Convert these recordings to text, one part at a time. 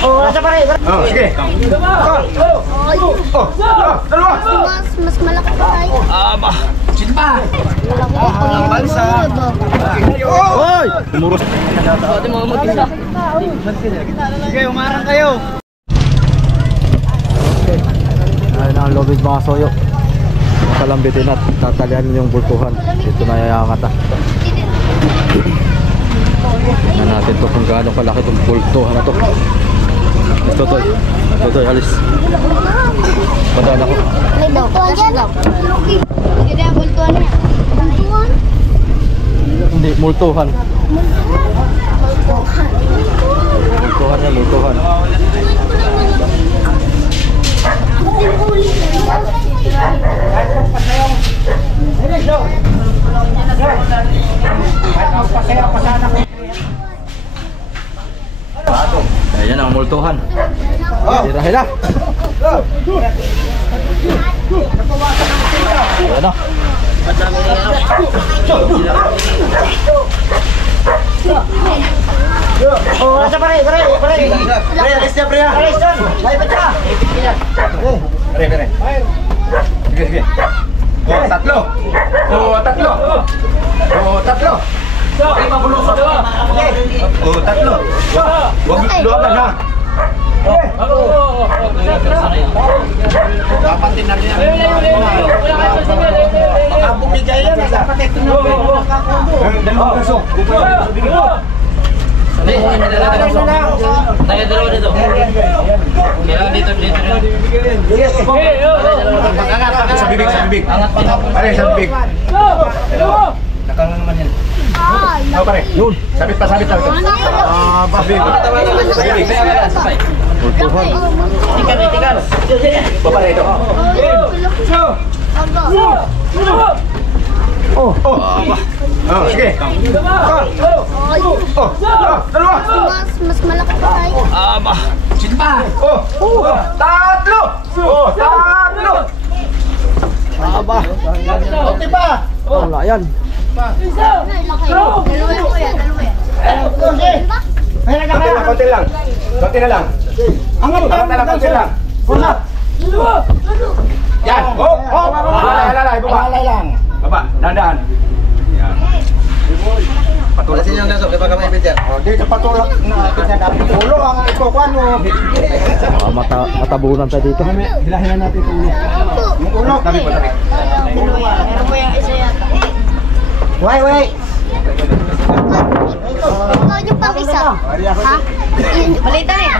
Oh, nasa pare. Oh, sige. Dalawa. Mas malaki pa tayo. Aba. Sige pa. Balsa. Hoy! Muros. Sige, umarang kayo. Ayun ang lobid mga soyo. Makalambitin at tatalian yung bultuhan. Dito na yayangat ah. Tignan natin to kung gaano kalaki itong bultuhan na to. Ito toy. Ito toy, alis. Padaan ako. May bultuhan dyan. Hindi ang bultuhan niya. Bultuhan? Hindi, multuhan. Multuhan yan, multuhan. Ayan ang multuhan. Tirahin na. Ayan na. Oh, nasa pare. Pare, alis niya, pre. Alis doon. Laipat ka. Pare. Sige. Oh, tatlo. Okay, mabulusok ka. Oh, tatlo. Huwag luwagan ha. Dapat din natin yan. Bumigay yan. Dapat ito na. Dalawang kaso. Tayo dalawa dito. Kailangan dito. Sa bibig. Pare, sa bibig. Nakang naman yan. Oh, pare. Yun. Sabit pa. Sa bibig. Multuhan. Tinggal. Pare, ito. Oh, sige. Dalawa. Mas malaki pa tayo. Aba. Sige pa. Tatlo. Aba. Okay pa. Wala yan. Dalawa ko yan. Konti na lang. Angat na lang, konti lang. Yan. Alay lang. Baba, dahan-dahan. Yan. Patulak. Kasi yung naso, di ba kami ibigyan? Dito patulak na natin. Ulo ang ikukuhan mo. Matabunan tayo dito. Hilahilan natin ito ulo. Yung ulo. Tabi. Meron po yung isa yata. Way. Ikaw yung pang-isa. Ha? Balitan eh.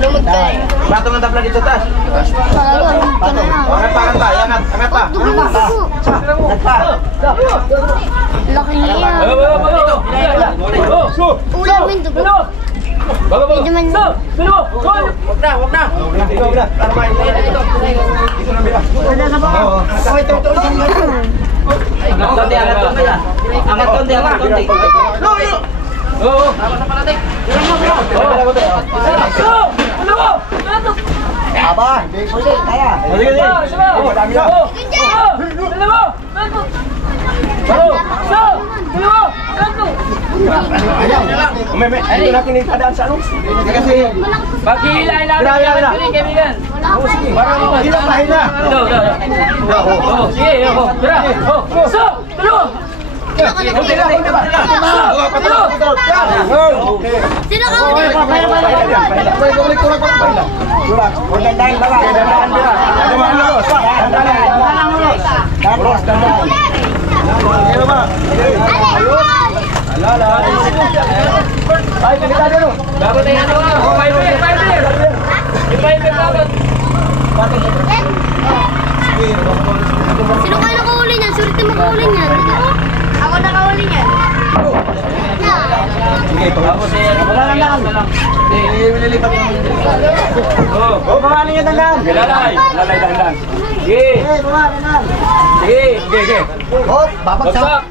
Lumod ka eh. Patong ang tabla dito tas. Angat pa. Dugo. Laki niya. Ulam yung dugo. Hindi man. Wag na. Para ba ito? Ito na bila. Ito. Angat konti. Aba, pwede, kaya. Madami na. Ito natin yung kadaan sa ano? Kasi, Paghihila-hila. Kaibigan. Parang hila. Sige, tara. Dalawa. Sino ka uli? Ay, delikado no. Bago tayo Sino kayo nakahuli niyan? Surti mo kahuli niyan. Ako nakahuli niyan. wala lang. Pamali niya tanggal. Lalay dahan. Sige. Pamali na. Sige. Babagsak.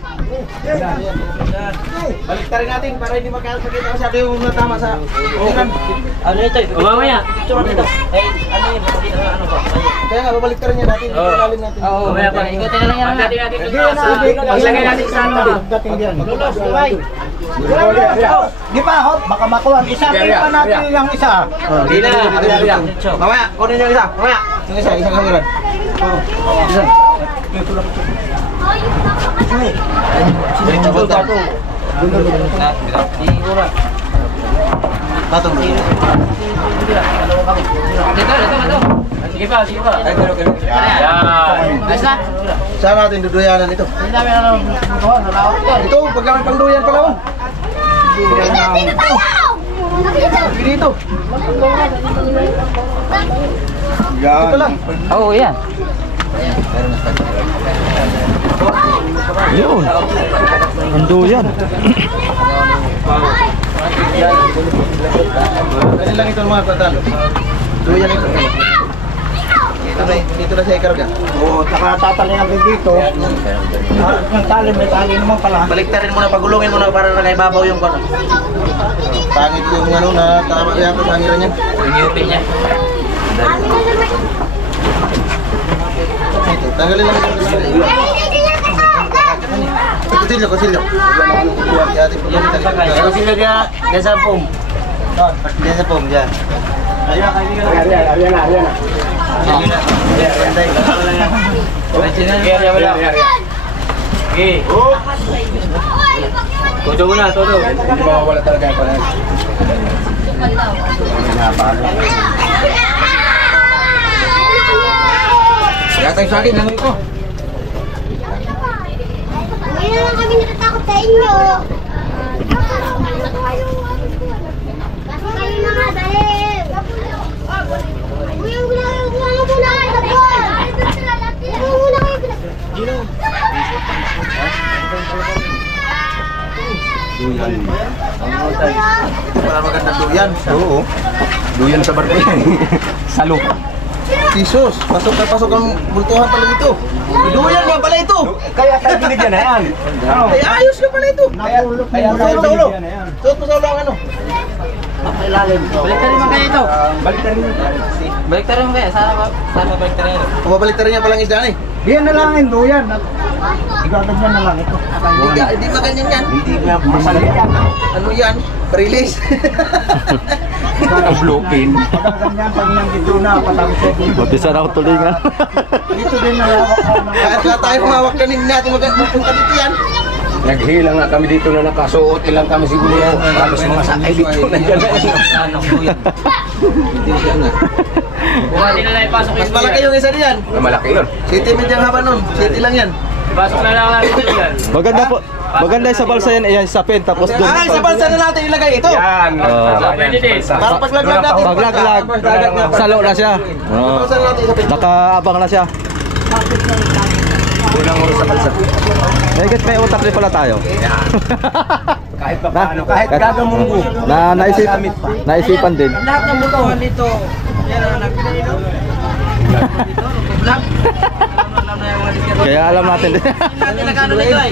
Baliktarin natin para hindi magkakita masyado yung natama sa ulan. Ano ito? Mamaya. Picture dito. Ano yun? Ano ba? Kaya nga, babaliktarin niya natin. Ilalim natin. Mamaya pa. Ikutin na lang yan. Paglagay natin sa ano. Dating diyan. Lulos, bye. Di ba, hop? Baka makuha. Isapin pa natin yung isa. Hindi na. Mamaya, kunin yung isa. Mamaya. Yung isa, isang kameran. Isa. Diretso punta. Patong. Dito. Sige pa. Yan. Ayos na. Saan natin duduyanan ito? Hindi namin alam. Ito, pagkamay pangduyan pala mo. Dito. Yan. Ito lang. Oo, yan. Yun. Ando yan. Kasi lang ito mga kwartal. Duyan ito. Dito na siya ikarga. Oo, nakatatali natin dito. Yung tali, may tali naman pala. Baliktarin mo na, pagulungin mo na para nakaibabaw yung kano. Pangit yung ano na tama yata sa hangiran niya. Yung ngipin niya. Ito, tanggalin lang ito. Kusilyo, kusilyo. Kusilyo dia sa pom. Dia sa pom, dia. Ayan na. Okay. Todo muna, todo. Hindi mawawala talaga yung kano. Yata yung sa akin, ano ito? Ngayon na lang kami natatakot sa inyo. Kasi kayo na nga dahil. Yung muna kayo tapos. Yung muna kayo Para maganda duyan. Oo. Duyan sa barko yan. Salo. Jesus, pasok na pasok ang bultuhan pala dito. Duyan nga pala ito. Kaya tayo binigyan na yan. Ay, ayos na pala ito. Kaya suot sa ulo. Suot mo sa ulo ang ano. Baliktarin mo kaya ito. Baliktarin mo kaya. Sana baliktarin ito. Pababaliktarin niya palang isda eh. Diyan na lang yung duyan. Igaganyan na lang ito. Hindi maganyan yan. Hindi nga masalit yan. Ano yan? Release. Blokin. Igaganyan pag nandito na, patapos sa dito. Mabisa na ako tulingan. Dito din nalawak ako ng... Kahit na tayo humawak na natin magpunta dito yan. Naghila nga kami dito na nakasuot. Ilang kami siguro yan. Tapos mga sakay dito. Nandiyan na yan. Bukan nila na ipasok Mas malaki yung isa diyan. Malaki yun. City medyang haba nun. City lang yan. Ipasok na lang natin ito yan. Maganda po. Maganda yung sa balsa yan, yan sa pen, tapos doon. Ah, sa bansa na natin ilagay ito. Yan. Pwede din. Para paglaglag natin. Paglaglag, salo na siya. Oo. Bansa na natin sa pin. Nakaabang na siya. Unang oras sa bansa. May utak rin pala tayo. Kahit pa paano. Kahit gagamunggo. Naisipan din. Lahat ng butuhan dito. Yan ang nagpinilo. Kaya alam natin din. Natin nagano nito ay.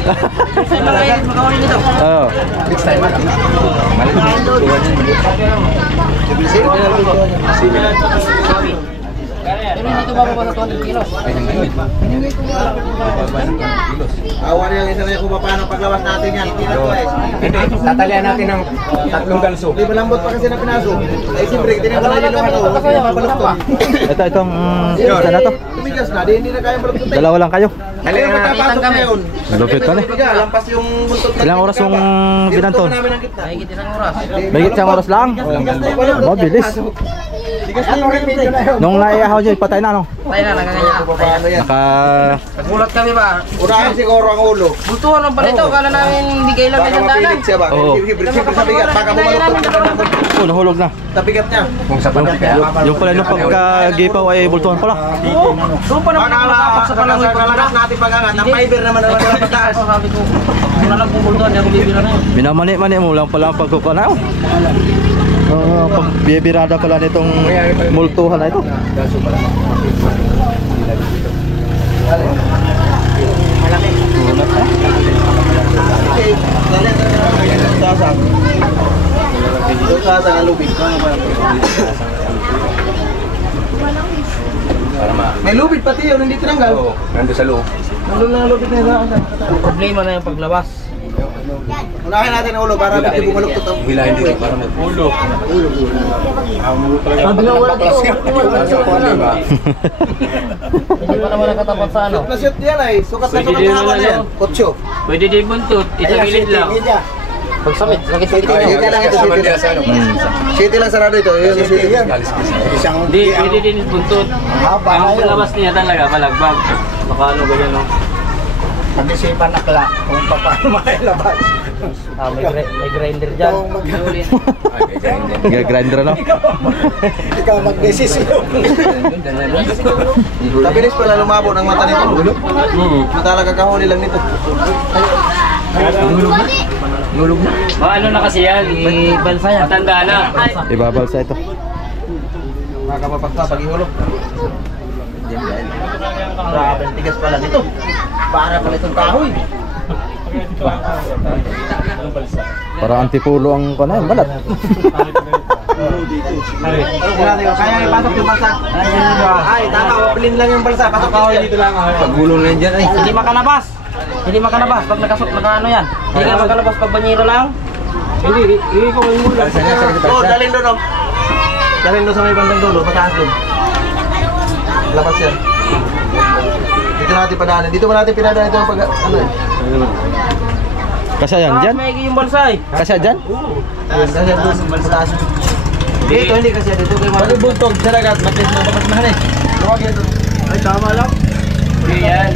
Sa mga init makawin nito. Oo. Next time alam. Pero hindi ito bababa sa 200 kilos. Awa niya yung isa na kung paano paglabas natin yan. Hindi na to eh. Ito, tatalian natin ng 3 galso. Hindi malambot pa kasi na pinaso. Ay siyempre, tinagalan yung ano. Mabalot to. Itong isa na to. Tumigas na, hindi na kaya balot to. Dalawa lang kayo. Kaya magkapasok na yun. Lupit pa na. Lampas yung buntot na. Ilang oras yung binanton? Dito namin ang gitna. Mahigit isang oras. Mahigit siyang oras lang. Mabilis. Nung naiahaw nyo, patay na, no? Tayo na, nagaganya. Naka... Nagulat kami ba? Unahin siguro ang ulo. Bultuhan lang pala ito. Kala namin bigay lang Baka ng danan. mapilit siya ba? Oo. Siyempre sa bigat. Baka bumalot Oh, nahulog na. sa bigat niya. Kung sa pati kaya. Yung pala nung pagka-gipaw ay bultuhan pala. Doon pa naman Baka nakapag sa palang kalakas natin pag-angat. Ang fiber naman naman sa pataas. Sabi ko, wala lang pong bultuhan. Hindi ako bibira na yun. Minamani-mani mo lang pala ang pagkukanaw. Pagbibirada pala nitong multuhan na ito. May lubid pati yun, hindi tinanggal. Oo, nandun sa loob. Nandun lang ang lubid na yun. Problema na yung paglabas. Unahin natin ang ulo para hindi bumaluktot ang Hilahin dito para mag-ulo. Sabi nga wala dito. Hindi pa naman nakatapat sa ano. Nashoot yan ay, sukat na Pwede sukat din na naman yan. ano. Kotso. Pwede din buntot. Itagilid lang. Pagsamit, lagi sa City lang ito, city lang. City lang sarado ito. Yun, city yan. Isang Hindi, pwede din buntot. Ang palabas niya talaga, malagbag. Baka ano ganyan no. pag-isipan akla kung paano mailabas. May grinder dyan. Grinder ano? Ikaw mag-desisyon. Tabilis pala lumabo ng mata nito. Matalaga kahuli lang nito. Nulog na. Ano na kasi yan? Ibalsa yan. Matanda na. Ibabalsa ito. Makakapagpa pag ihulog. Grabe, tigas pala nito. Para pala itong kahoy. Para antipulo ang kanay, balat. Kaya ipasok yung balsa. Ay, tama, wapilin lang yung balsa. Pasok kahoy dito lang. Pagulong na yan dyan. Hindi makalabas. Hindi makalabas. Pag nakasok, nakaano yan. Hindi nga makalabas pag banyero lang. Hindi ko mo lang. Oo, dalhin doon. Dalhin doon sa may bandang dulo, mataas doon. Labas yan. Dito natin padaanan. Dito ba natin pinadaan ito pag ano eh? Kasya yan dyan? May yung balsa eh. Kasya dyan? Kasi doon sa taas. Dito hindi kasi dito kay Maro. Pag buntog sa dagat, matis na mahan eh. Huwag yan doon. Ay tama lang. Hindi yan.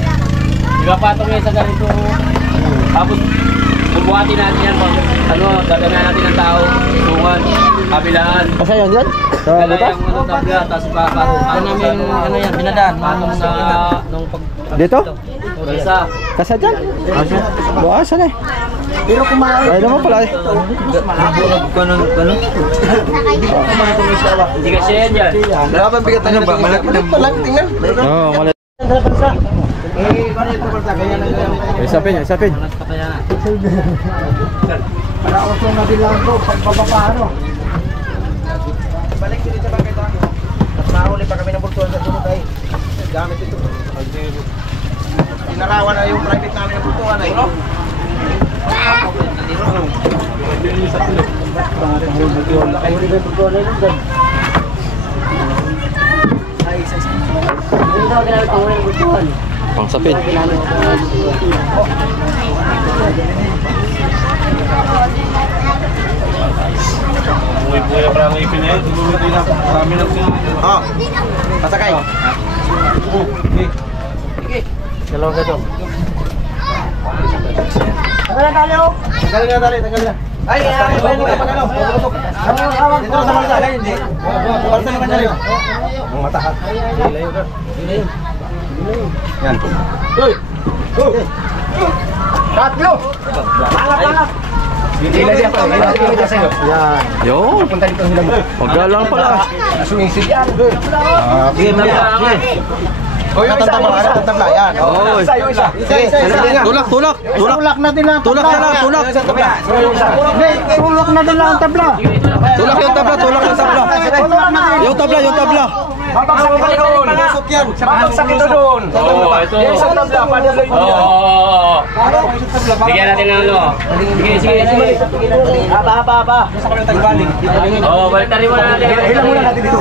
Ipapatong yan sa ganito. Tapos bubuhatin natin yan. Ano, dadamihan natin ng tao. Tungan, kabilaan. Kasya yan dyan? Sa Kaya butas? yung ano tabla, tapos ipapatong namin ano yan, binadaan. Patong sa nung pag... Dito? Isa. Kasya dyan? Buwasan eh. Pero kumain. Kaya naman pala eh. Hindi kasi yan dyan. Grabe ang bigat ng ba? Malaki na palang tingnan. Oo, mali. Eh, paano ito balsa? Kaya lang. Isapin, isapin. Para ako na bilang ko pagbababa ano. Balik dito sa bagay tayo. At nahuli pa kami ng bultuan sa sunod ay gamit ito. Inarawan na yung private namin ng bultuan ay. Pangsapin. Oh. Pasakay. Dalawang gato. Tanggalin na tali. Ay, pwede ka pag ano. Dito sa balsa. Hindi. Balsa naman dali. Ang matahat. Yan. Uy! Tatlo! Palak! Ilan siya pa? Ilan siya sa'yo? Yan. Yo. Punta dito ang hilang mo. Paggalang pala. Sumisig yan. Sige, Maria. O yung isa, yung tabla. Yan. Oy. Isa. Tulak, tulak. Tulak. Tulak na din lang. Tulak na lang, tulak. Hindi, ulok na din lang ang tabla. Tulak yung tabla, tulak yung tabla. Yung tabla, yung tabla. Babagsak doon. Lusok yan. Babagsak ito doon. Oo, ito. Isang tabla, padaloy mo yan. Oo. Bigyan natin ng ano. Sige. Haba. Sa kami tagbalik. Oo, balik tayo muna natin. Hilang muna natin dito.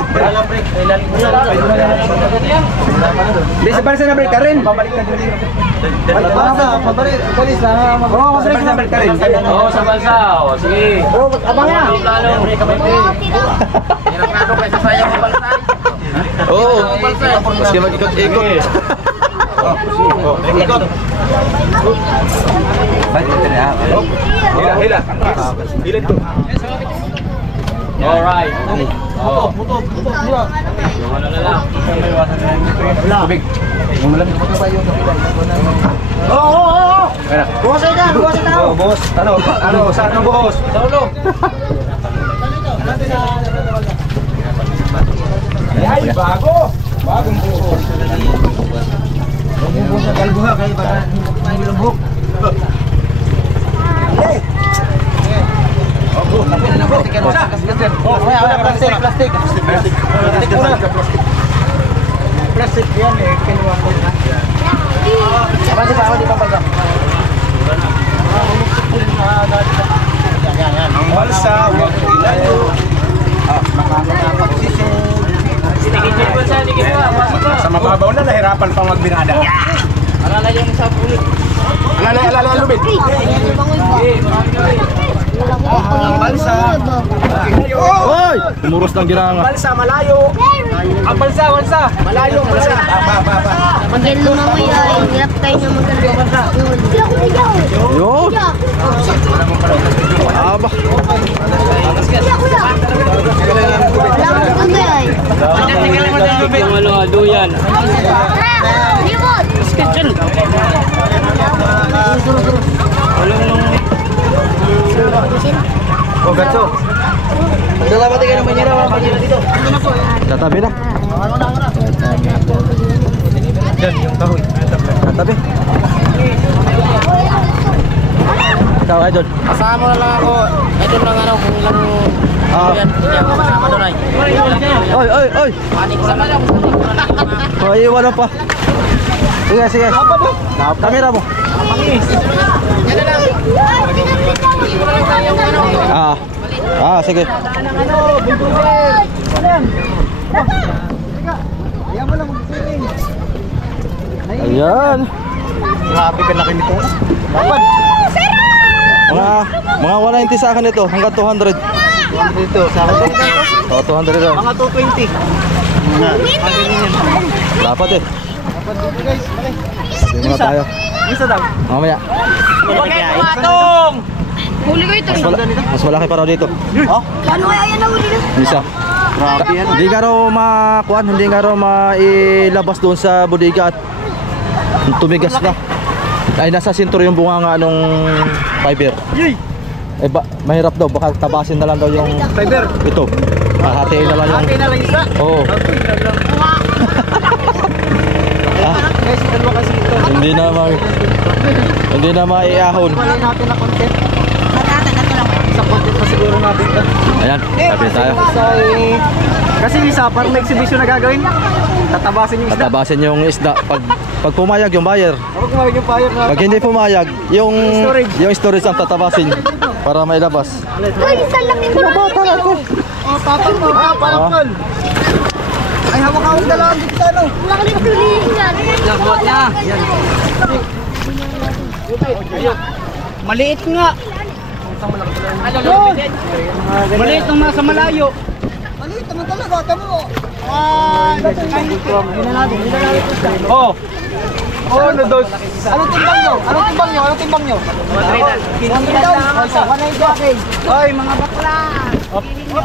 Hindi, sa balsa na balik ka rin. Babalik na dito. Pabalik na. Oo, mabalik na balik ka rin. Oo, sa balsa. Oo, sige. Abang na. Oo. Maski mag-ikot-ikot. Ikot. Hila. Alright. Puto. Yung ano na lang. Tubig. Yung malamig pa ba yung kapitan? Oo. Bukas ay dyan. Oo, boss. Ano, saan ang boss? Sa ulo. Ay, bago. Bagong buhos. Bagong buhos sa kalbuha kayo para may buhok. kapal pang magbinada. Alalay yung sa pulit. Alalay, lubid. Balsa. Hoy! Tumuros ng ginanga. Balsa, malayo. Ang balsa. Malayo, balsa. Pag yan lumamoy ay hirap kayo na magkakaroon. Yun! Aba! Wala kang kundi ay. Yung ano, duyan. Limot! Schedule. Oh, gatso. Salamat kayo ng banyera, mga banyera dito. Tatabi na. Yan, yung kahoy. Tatabi. Ikaw, Idol. Kasama na lang ako. Ito lang ano, kung ilang Ah. hindi ako kasama doon ay. Oy! Panik sa mga. Oh, iwan pa. Sige, sige. Kamera mo. Sige. Ayan. Grabe ka laki nito. Mga 190 sa akin ito, hanggang 200. Dito, sa akin dito. Oh, 200 lang. Mga 220. Dapat eh. Hindi muna tayo. Isa daw. Mamaya. Huli ko ito. Mas malaki pa raw dito. Oh, Paano kaya yan nahuli na? Isa. grabe yan. Hindi nga raw makuan, hindi nga raw mailabas doon sa bodega at tumigas na. Ay nasa sentro yung bunganga nung fiber. Yay! Eh mahirap daw, baka tabasin na lang daw yung Fiber. ito. Hahatiin na lang yung. Ate na lang isa. Oo. Guys, dalawa kasi ito. Hindi na maiahon. Wala natin na content. Sa content pa siguro natin ito. Ayan, sabi na tayo. Kasi isa, parang may exhibition na gagawin. Tatabasin yung isda. Tatabasin yung isda. Pag pumayag yung buyer. Ako kumawag yung fire na. Pag hindi pumayag, yung storage ang tatabasin para mailabas. Uy, isang laki ko na. Oh, papak mo. Ah, papak tol. Ay, hawak-hawak na lang dito ano. Laki ng tulihin yan. Nagbuhat na. Maliit nga. Maliit nung nasa malayo. Maliit naman talaga, tamo. Oh. Oh, no dos. Anong timbang nyo? Anong timbang nyo? Anong timbang nyo? 100 daw. Ay, mga bakla. No.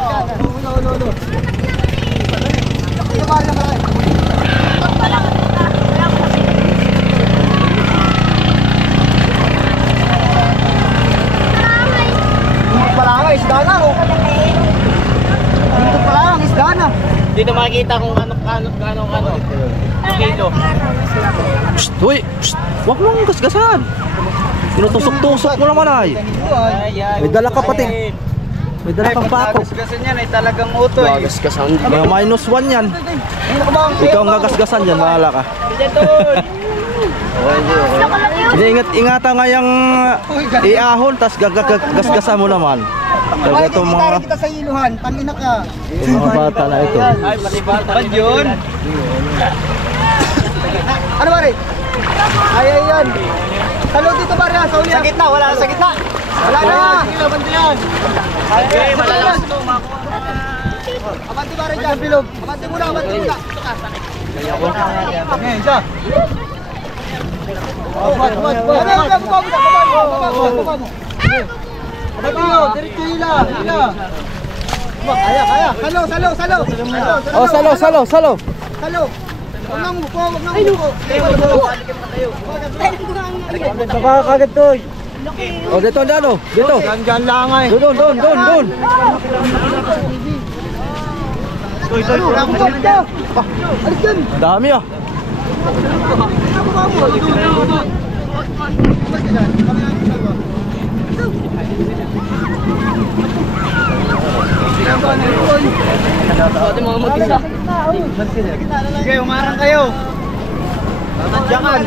Isda na oh. Dito pala ang isda na. Dito makikita kung ano. Kilo. Psst, uy! Psst, huwag mong gasgasan! Tinutusok-tusok mo naman ay! May dala ka pati! May dala kang bako! Gasgasan yan ay talagang uto eh. Gasgasan. -1 yan! Ikaw ang gagasgasan yan, mahala ka! Ingatan nga yung iahon, tas gasgasan mo naman. Talaga itong mga kita sa iluhan, tangina ka. bata na ito. Ay, malibata. Ba't yun? Ano ba rin? Ay, yan. Talo dito ba rin? Sa ulihan. Sa gitna, wala na sa gitna. Wala na. Sige, abanti yan. Okay, malalakas ito. Abanti ba rin dyan, bilog? Abanti muna. Ngayon, siya. Buat. Baba mo. Diretso hila. Kaya. Salo. Oh, salo! Salo. Huwag nang muko. Nakakagat to. Oh, dito. Dito! Diyan lang ay. Doon! Dami ah! Sige, umarang kayo. Tatadyakan.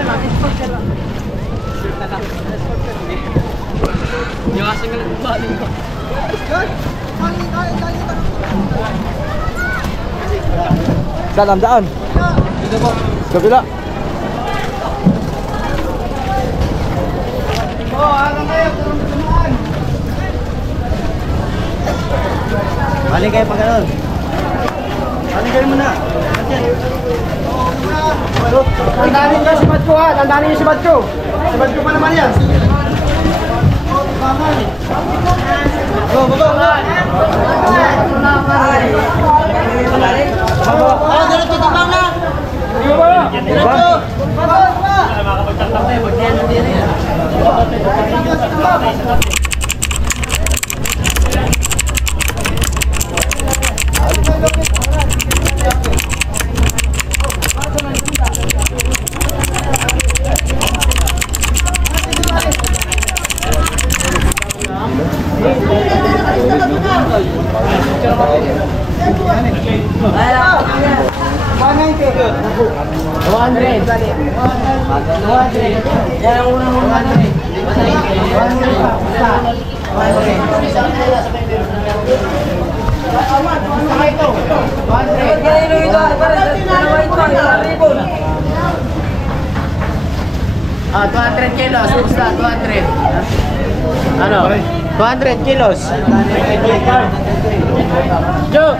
Yung asing baling ko. Saan ang daan? Kabila! Balik kayo pag gano'n. Balik kayo muna. Tandaanin ka si Badko ha. Tandaanin niyo si Badko. Si Badko pa naman yan. Go, go, go. Diretso tabang na. Diretso. Ah, 200 kilos, basta 200. Ano? 200 kilos. Joe!